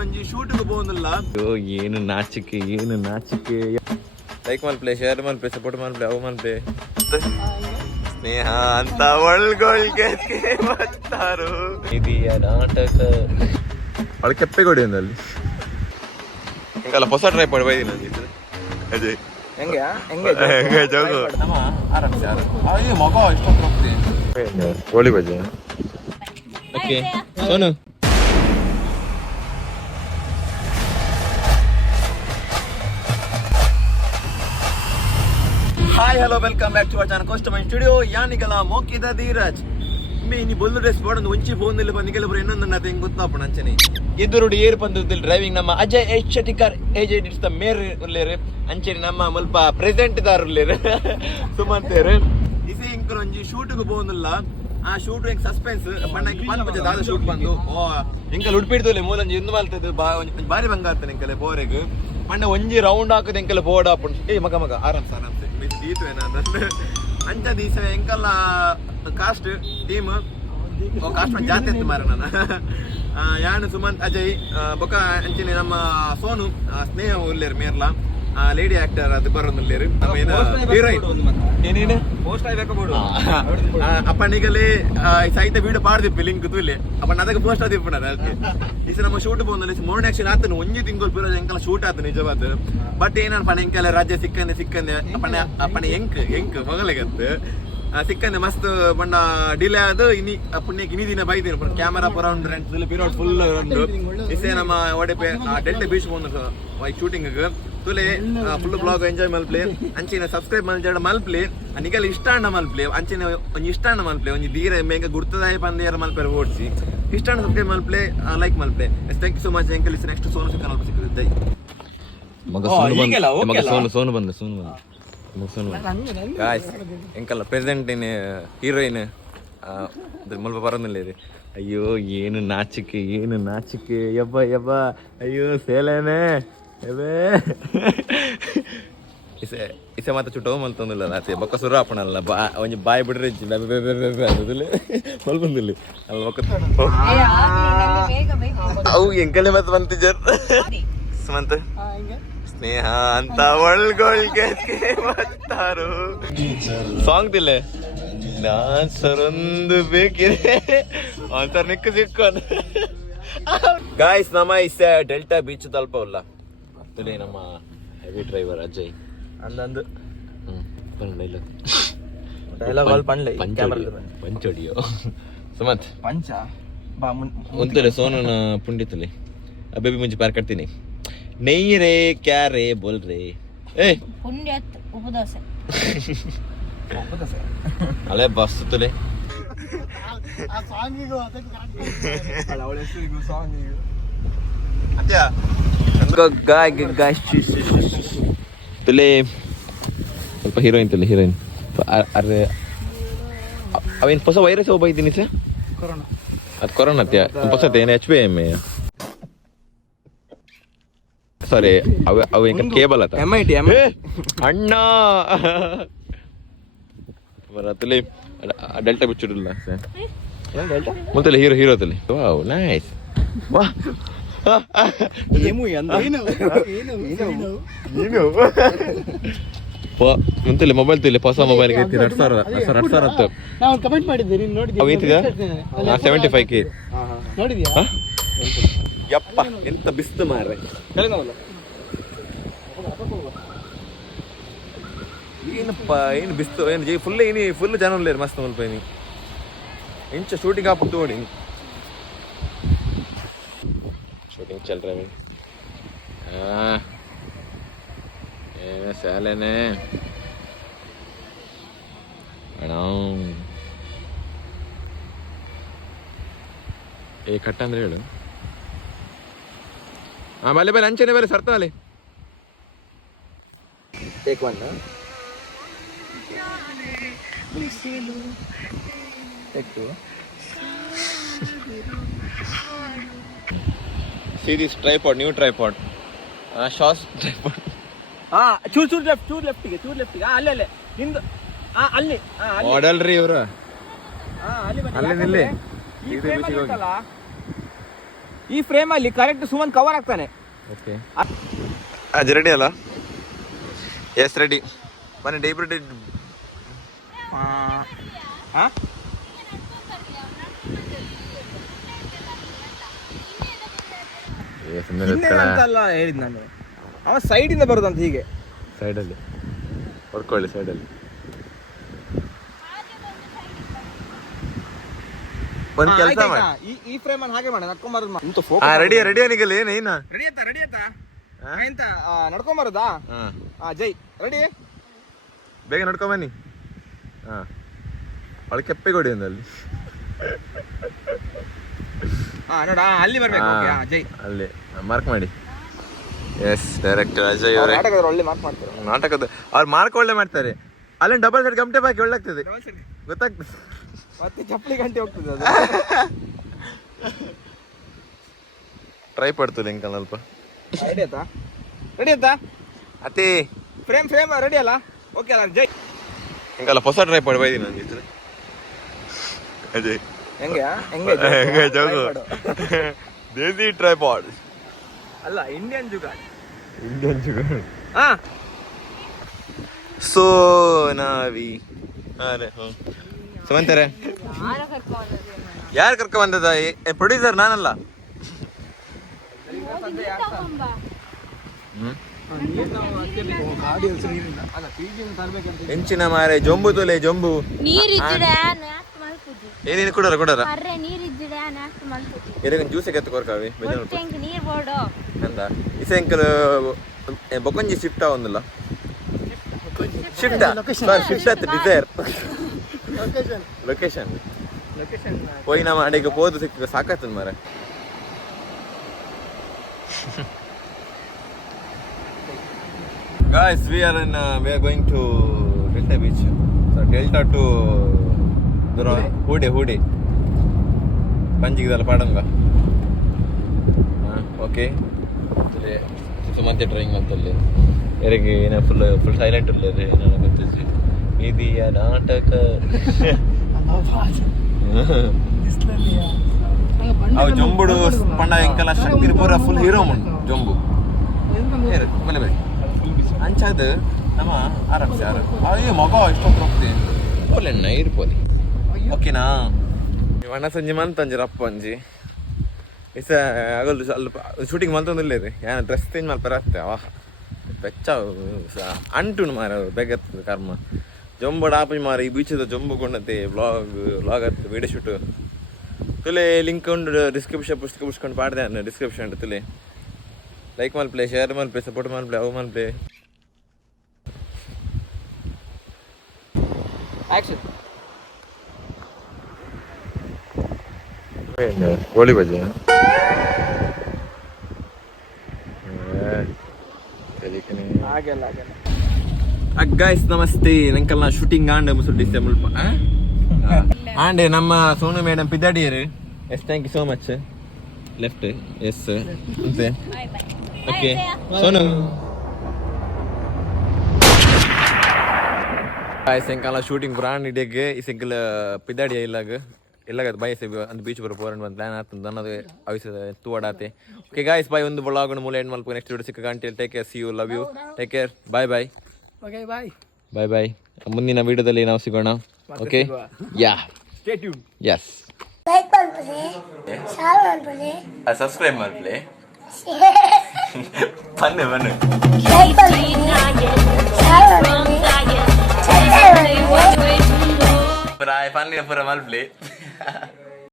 ಒಂಜಿ ಶೂಟಿಗೆ ಬೋಂದಿಲ್ಲ. ಏನು ನಾಚಿಕೆ ಲೈಕ್ ಮಲ್ಪ್ಲೆ, ಶೇರ್ ಮಲ್ಪ್ಲೆ, ಸಪೋರ್ಟ್ ಮಲ್ಪ್ಲೆ, ಅವು ಮಲ್ಪ್ಲೆ. ಸ್ನೇಹ ಅಂತ ಒಳ್ಗೊಳ್ಗೆ ಬರ್ತಾರು ಇದೀಯ ನಾಟಕ. ಅವಳು ಕೆಪ್ಪೆ ಕೊಡಿ ಅಂದಲ್ಲಿ ಹಿಂಗಲ್ಲ ಹೊಸ ಟ್ರೈ ಮಾಡಿ ಬೈದಿ ನಾನು ಅಜಯ್ ಹೆಂಗೆ ಜೋಗು ಮಗ ಇಷ್ಟೊತ್ತು ಹೋಗ್ತೀನಿ ಗೋಳಿ ಬಜ್ಜಿ. Okay Sonu hi hello welcome back to our channel ಕೋಸ್ಟಮೈ ಸ್ಟುಡಿಯೋ. ಯಾನಿಗಲ ಮೋಕಿದ ಧೀರಜ್ ಮೀನಿ ಬೊಲ್ಲು ಡ್ರೆಸ್ ಬೋರ್ಡ್ ಒಂಚಿ ಫೋನಲ್ಲಿ ಬಂದಿಗೆಲ್ಲ ಬರೋ ಇನ್ನೊಂದು ನನ್ನ ಹೆಂಗೆ ಗೊತ್ತಾಪಣ ಅಂಚನೆ ಎದುರುಡು ಏರ್ ಪಂದ್ಯದಲ್ಲಿ ಡ್ರೈವಿಂಗ್ ನಮ್ಮ ಅಜಯ್ ಎಚ್ ಶೆಟ್ಟಿಕರ್ ಏಜ್ ಇಟ್ಸ್ ದ ಮೇರ್ ಉಲ್ಲೇರು ಅಂಚನೆ ನಮ್ಮ ಮುಲ್ಪ ಪ್ರೆಸೆಂಟ್ ದಾರ್ ಉಲ್ಲೇರು ಸುಮಂತೇರು ಇಸಿ ಇಂಕಲ್ ಒಂಜಿ ಶೂಟಿಗೆ ಬೋಂದಿಲ್ಲ. ಆ ಶೂಟ್ ಹೆಂಗ್ ಸಸ್ಪೆನ್ಸ್ ಪಣ್ಣಕ್ಕೆ ಪಾಲ್ಪಜ ದಾದ ಶೂಟ್ ಬಂದು ಇಂಕಲ್ ಉಡ್ಪಿಡ್ದೋಲೆ ಮೂಲಂಜಿ ಇಂದು ಮಾಲ್ತದ್ದು ಬಾರಿ ಬಂಗಾರ್ತಾನೆ ಇಂಕಲೆ ಬೋರೆಗ್ ಪಣ್ಣ ಒಂಜಿ ರೌಂಡ್ ಹಾಕದ ಎಂಕಲ್ ಬೋರ್ಡ್ ಹಾಪುಂಡು ಏ ಮಗ ಆರಾಮ್ಸ ದೀತು ಏನಾದ ಅಂಚ ದೀಸ ಎಂಕಲ್ಲ ಕಾಸ್ಟ್ ಟೀಮ್ ಕಾಸ್ಟ್ ಜಾತಿ ಇತ್ತು ಮಾರ ನಾನು ಯಾನು ಸುಮಂತ್ ಅಜಯ್ ಬೊಕ ಅಂಚಿನ ನಮ್ಮ ಸೋನು ಸ್ನೇಹ ಉಲ್ಲೇರು ಮೇರ್ಲ ಲೇಡಿ ಆಕ್ಟರ್ ಅದು ಬರೋದಿಲ್ಲೇರು ನಮ್ಮ ಏನು ಹೀರೋಯಿನ್ ಏನೇನು ಪೋಸ್ಟ್ ಆಗ್ಬೇಕು ಅಪ್ಪನಿಗಲೇ ಸಹಿತ ವೀಡಿಯೋ ಪಾಡ್ದಿಪ್ಪಿ ಲಿಂಕ್ ತುಲೆ ಅಪ್ಪನ ಅದಕ್ಕೆ ಪೋಸ್ಟ್ ಆದಿಪ್ಪಣ ಅದಕ್ಕೆ ಈಸ ನಮ್ಮ ಶೂಟ್ ಬಂದಲ್ಲಿ ಮೋರ್ನ್ ಆಕ್ಷನ್ ಆತನು ಒಂಜಿ ತಿಂಗಳು ಬೀರೋದು ಎಂಕಲ್ಲ ಶೂಟ್ ಆತು ನಿಜವಾದ. ಬಟ್ ಏನನ್ ಪಣ ಎಂಕಲ್ಲ ರಾಜ್ಯ ಸಿಕ್ಕಂದೆ ಅಪ್ಪನ ಎಂಕ್ ಮೊಗಲಿಗತ್ತು ಸಿಕ್ಕಂದೆ ಮಸ್ತ್ ಬಣ್ಣ ಡಿಲೇ ಆದ ಇನಿ ಪುಣ್ಯಕ್ಕೆ ಇನಿ ದಿನ ಬೈದಿನ ಕ್ಯಾಮರಾ ಪರೌಂಡ್ ಪಿರಿಯಡ್ ಫುಲ್ ಉಂಡು ಇಸೆ ನಮ್ಮ ಒಡೆಪೆ ಡೆಲ್ಟಾ ಬೀಚ್ ಬಂದು ಶೂಟಿಂಗ್ ತುಲೆ ಫುಲ್ ಬ್ಲಾಗ್ ಎಂಜಾಯ್ ಮಲ್ಪ್ಲೆ ಅಂಚಿನ ಸಬ್ಸ್ಕ್ರೈಬ್ ಮಲ್ಜಾಡ ಮಲ್ಪ್ಲೆ ನಿಗಲ್ಲ ಇಷ್ಟ ಅಣ್ಣ ಮಲ್ಪ್ಲೆ ಅಂಚಿನ ಒಂಜಿ ಇಷ್ಟ ಅಣ್ಣ ಮಲ್ಪ್ಲೆ ಒಂಜಿ ಧೀರ ಮೇಂಗ ಗುರ್ತದಾಯ ಪಂದೇರ ಮಲ್ಪೆ ಓಡಿಸಿ ಇಷ್ಟ ಅಣ್ಣ ಸಬ್ಸ್ಕ್ರೈಬ್ ಮಲ್ಪ್ಲೆ ಲೈಕ್ ಮಲ್ಪ್ಲೆ. ಥ್ಯಾಂಕ್ ಯು ಸೋ ಮಚ್ ಎಂಕಲ್ ಇಸ್ ನೆಕ್ಸ್ಟ್ ಸೋನು ಸಿಕ್ಕನ ಸಿಕ್ಕಿದೆ ಸೋನು ಬಂದ ಗಾಯ್ಸ್ ಎಂಕಲ್ಲ ಪ್ರೆಸೆಂಟ್ ಇನ್ ಹೀರೋಯಿನ್ ಮಲ್ಪ ಬರೋದಿಲ್ಲ. ಅಯ್ಯೋ ಏನು ನಾಚಿಕೆ ಯಬ್ಬ ಅಯ್ಯೋ ಸೇಲೇನೆ ಇಸೆ ಮಾತ್ರ ಚುಟ್ಟೋ ಮಲ್ತೊಂದಿಲ್ಲ ನಾತಿ ಬೊಕ್ಕ ಸುರ ಹಾಪಣಲ್ಲ ಒಂಜಿ ಬಾಯಿ ಬಿಡ್ರೆ ಮಲ್ಪೊಂದಿಲ್ಲ ಅಲ್ಲಿ ಬೊಕ್ಕ ಅವು ಎಂಕಲೆ ಮತ್ತೆ ಬಂತಿಜರ್ ಸುಮಂತ್ ಸ್ನೇಹ ಅಂತ ಒಳ್ಗೊಳ್ಗೆ ಬರ್ತಾರು ಸಾಂಗ್ ತಿಲ್ಲೆ ನಾನ್ ಸರೊಂದು ಬೇಕಿದೆ ಒಂಥರ ನಿಕ್ಕ ಸಿಕ್ಕೋದು ಗಾಯ್ಸ್ ನಮ್ಮ ಇಸ ಡೆಲ್ಟಾ ಬೀಚ್ ತಲುಪವಲ್ಲ ತುಲೆ ನಮ್ಮ ಹೆವಿ ಡ್ರೈವರ್ ಅಜಯ್ ಅಂದಂದು ಪಂಚೊಡಿಯೋ ಸುಮಂತ್ ಪಂಚ ಒಂತಲೆ ಸೋನನ ಪುಂಡಿತಲೆ ಬೇಬಿ ಮುಂಚೆ ಪಾರ್ ಕಟ್ತೀನಿ नहीं रे क्या रे बोल रे ए पुण्यत उपदास ಅಲೆ ಬಸ್ ತುಲೆ ಆ ಸಾಂಗಿಗೂ ಅದಕ್ಕೆ ಕರೆಕ್ಟ್ ಅಲ್ಲ ಅವಳ ಹೆಸರಿಗೂ ಸಾಂಗಿಗೂ ಅತ್ಯಾ ಗಾಯ್ ತುಲೆ ಸ್ವಲ್ಪ ಹೀರೋಯಿನ್ ತುಲೆ ಹೀರೋಯಿನ್ ಅರೆ ಅವೇನು ಹೊಸ ವೈರಸ್ ಒಬ್ಬ ಇದ್ದೀನಿ ಸರ್ ಕೊರೋನಾ ಅದು ಕೊರೋನಾ ಅತ್ಯಾ ಹೊಸತೆ ಏನು HVM ಸಾರಿ ಅವು ಇಂಕ ಕೇಬಲ್ ಆತ MIT ಅಣ್ಣ ಬರತ್ತಲೆ ಡೆಲ್ಟಾ ಬಿಚ್ಚಿಡಲ್ಲ ಸರ್ ಮೊದಲ ಹೀರೋ ತಲೆ ವಾವ್ ನೈಸ್ ವಾ ಮುಂತಲೆ ಮೊಬೈಲ್ ತಿಲ್ಲಿ ಹೊಸ ಮೊಬೈಲ್ ಗೆ 2,000 ನಾನು ಕಮೆಂಟ್ ಮಾಡಿದ್ದೆ ನೀನು ನೋಡಿದ್ಯಾ? ಅವು ಐತಿದಾ 75K ನೋಡಿದ್ಯಾ? ಯಪ್ಪ ಎಂತ ಬಿಸ್ತು ಮಾರ್ರೆ ಏನಪ್ಪ ಏನು ಬಿಸ್ತು ಏನು ಫುಲ್ ಜನ ಉಳ್ಳೇರು ಮಸ್ತ್ ಮುಲ್ಪ ಏನಿ ಇಂಚ ಶೂಟಿಂಗ್ ಹಾಕ್ಬಿಟ್ಟು ನೋಡಿ ಶೂಟಿಂಗ್ ಚಲ್ ರವಿ ಶಾಲೆನೆ ಅಣ್ಣ ಏ ಕಟ್ಟ ಅಂದ್ರೆ ಹೇಳು ಬಲೆ ಅಂಚನೆ ಬೇರೆ ಸರ್ತಾಲೆ See this tripod, new tripod. Short tripod. ಚೂರ್ ಲೆಫ್ಟ್ ಗೆ ಅಲ್ಲೇ ಹಿಂದೆ ಅಲ್ಲಿ ಮಾಡೆಲ್ ರೀ ಇವರು ಅಲ್ಲಿ ಅಲ್ಲಿ ನಿಲ್ಲಿ ಈ ಈ ಫ್ರೇಮ್ ಅಲ್ಲಿ ಕರೆಕ್ಟ್ ಸುಮನ್ ಕವರ್ ಆಗ್ತಾನೆ. ಓಕೆ ಅದು ರೆಡಿ ಅಲ್ಲ? Yes ready. ಬನ್ನಿ ಡೈಬ್ರಿಡ್ ಅಂತಲ್ಲ ಹೇಳಿದ್ ನಾನು. ಅವ ಸೈಡಿಂದ ಬರುದಂತ ಹೀಗೆ ಸೈಡಲ್ಲಿ ಹೊಡ್ಕೊಳ್ಳಿ ಸೈಡಲ್ಲಿ. ಒಂದು ಕೆಲಸ ಮಾಡಿ, ಈ ಫ್ರೇಮ್ ಅನ್ನು ಹಾಗೆ ಮಾಡಿ ನಡ್ಕೊಂಬಾರದು. ರೆಡಿ ನಿಗಲ್ಲ ಏನ ರೆಡಿ ಆಯ್ತಾ ಎಂತ ನಡ್ಕೊಂಬಾರದಾ? ಜೈ ರೆಡಿ, ಬೇಗ ನಡ್ಕೊಂಡ್ ಬನ್ನಿ. ಅವಳು ಕೆಪ್ಪೆ ಕೊಡಿ ಒಂದಲ್ಲಿ. ನೋಡ ಅಲ್ಲಿ ಬರ್ಬೇಕು. ಜೈ ಅಲ್ಲಿ ಮಾರ್ಕ್ ಮಾಡಿ. ಎಸ್ ಡೈರೆಕ್ಟರ್ ಅಜಯ್ ಅವರೇ ಒಳ್ಳೆ ಮಾರ್ಕ್ ಮಾಡ್ತಾರೆ. ನಾಟಕದ ಅವ್ರು ಮಾರ್ಕ್ ಒಳ್ಳೆ ಮಾಡ್ತಾರೆ. ಅಲ್ಲಿ ಡಬಲ್ ಸೈಡ್ ಗಮಟೆ ಬಾಕಿ ಒಳ್ಳಾಗ್ತದೆ, ಗೊತ್ತಾಗ್ತದೆ. ಮತ್ತೆ ಚಪ್ಪಲಿ ಗಂಟೆ ಹೋಗ್ತದೆ ಅದು. ಟ್ರೈ ಪಡ್ತು ಲಿಂಕಲ್ ಅಲ್ಪ. ರೆಡಿ ಆಯ್ತಾ ಅತಿ ಫ್ರೇಮ್ ರೆಡಿ ಅಲ್ಲ? ಓಕೆ ಅಲ್ಲ ಜೈ? ಹಿಂಗಲ್ಲ ಹೊಸ ಟ್ರೈ ಪಡ್ ಬೈದೀನಿ ನಂಗೆ ಅಜಯ್. ಹೆಂಗೆ ದೇಸಿ ಟ್ರೈಪಾಡ್ ಅಲ್ಲ, ಇಂಡಿಯನ್ ಜುಗಾಡ್. ಸೊ ನಾವಿ ಸುಮಂತಾರೆ ಯಾರು ಕರ್ಕ ಬಂದದ? ಪ್ರೊಡ್ಯೂಸರ್ ನಾನಲ್ಲ. ಹೆಂಚಿನ ಮಾರೆ ಜೊಂಬು ತೊಲೆ ಜೊಂಬು ಏನೇನು ಕೊಡರ ಇದಕ್ಕೆ ಜ್ಯೂಸ್ ಎತ್ತು ಕೊರ್ಕಾವಿ ಅಂದ ಇಸ ಎಂಕಲ್ ಬೊಕೊಂಜಿ ಶಿಫ್ಟ್ ಒಂದಿಲ್ಲ ಶಿಫ್ಟ್ ಡಿಸೈರ್ ಲೊಕೇಶನ್ ಹೋಗಿ ನಮ್ಮ ಅಡಿಗೆ ಹೋದು ಸಿಕ್ಕ ಸಾಕಾಗ್ತದ ಮಾರೆ. Guys, we are going to Delta Beach. So Delta to Hude. Panjigdala Padanga. Okay. Sumante trying ಅಂತಲ್ಲಿ. ಎರಿಗೆ ಏನ ಫುಲ್ ಸೈಲೆಂಟ್ ಇಲ್ಲರೆ ನಾನು ಗೊತ್ತಿಸಿ. ಇದೀಯ ನಾಟಕ. ಅವ ಜೊಂಬುಡು ಪಂಡ ಎಂಕಲ ಶಕ್ತಿ ಪೂರ ಫುಲ್ ಹೀರೋ ಮುಂಡು ಜೊಂಬು. ಬಲೆ ಅಂಚದು ನಮ್ಮ ಆರಾಮ್ಸೆ ಅಯ್ಯೋ ಮಗ ಇಷ್ಟೊತ್ತು ಹೋಗ್ತೀನಿ ಒಳ್ಳೆ ಇರ್ಬೋದು. ಓಕೆನಾ ನೀವು ಅಣ್ಣ ಸಂಜೆ ಮಂತಂಜಿ ರಪ್ಪ ಅಂಜಿ ಇಸ ಆಗಲ್ದು ಸ್ವಲ್ಪ ಶೂಟಿಂಗ್ ಮಂತೊಂದಿಲ್ಲ ರೀ ಏನ ಡ್ರೆಸ್ ಚೇಂಜ್ ಮಾಡ್ತಾರೆ ಅಷ್ಟೇ. ಅವ ಬೆಚ್ಚ ಅಂಟುಂಡು ಮಾರ ಬೇಗತ್ತದ ಕರ್ಮ. ಜೊಂಬು ಆಪಂಜಿ ಮಾರ ಈ ಬೀಚದ ಜೊಂಬು ಕೊಂಡತೆ ವ್ಲಾಗ್ ಆಗ್ತದೆ ವೀಡಿಯೋ ಶೂಟು ತುಲೆ ಲಿಂಕ್ ಉಂಡು ಡಿಸ್ಕ್ರಿಪ್ಷನ್ ಪುಸ್ತಕ ಪುಸ್ಕೊಂಡು ಪಾಡ್ದೆ ಅನ್ನ ಡಿಸ್ಕ್ರಿಪ್ಷನ್ ತುಲೆ ಲೈಕ್ ಮಲ್ಪ್ಲೆ ಶೇರ್ ಮಲ್ಪ್ಲೆ ಸಪೋರ್ಟ್ ಮಲ್ಪ್ಲೆ ಅವು ಮಲ್ಪ್ಲೆ ಆಕ್ಷನ್. ಗೋಳಿ ಬಜ್ಜಿ ಗೈಸ್ ನಮಸ್ತೆ ನಂಕಲ್ ನಾ ಶೂಟಿಂಗ್ ಆಂಡೆ ಮುಸುಲ್ ಡಿಸೆಂಬರ್ ಆಂಡೆ ನಮ್ಮ ಸೋನು ಮೇಡಮ್ ಪಿದ್ದಾಡಿಯರು. Yes thank you so much. Left yes ಅಂತೆ ಓಕೆ ಸೋನು ಸಾಯಂಕಾಲ ಶೂಟಿಂಗ್ ಬ್ರಾಂಡ್ ಇಡಿಯಾಗೆ ಈ ಸಿಂಕಲ್ ಪಿದ್ದಾಡಿಯ ಇಲ್ಲಾಗ ಬಯಸೆ ಅಂತ ಬೀಚ್ ಬರೋ ಪೋರೆಂಟ್ ಬಂದು ಪ್ಲಾನ್ ಆಗ್ತದೆ ಅನ್ನೋದು ಅವಿಸದ ತೂಡಾತೆ. ಓಕೆ ಗಾಯ್ಸ್ ಬಾಯ್ ಒಂದು ಬ್ಲಾಗ್ ಮೂಲೆ ಎಂಡ್ ಮಲ್ಪ ನೆಕ್ಸ್ಟ್ ವಿಡಿಯೋ ಸಿಕ್ಕ ಗಂಟೆ take care. See you love you take care bye bye. ಮುಂದಿನ ವಿಡಿಯೋದಲ್ಲಿ ನಾವು ಸಿಗೋಣ. Okay yeah stay tune. Yes subscribe ಮಾಡ್ಲಿ ಬನ್ನಿ ಪುರ ಮಲ್ಪ್ಲಿ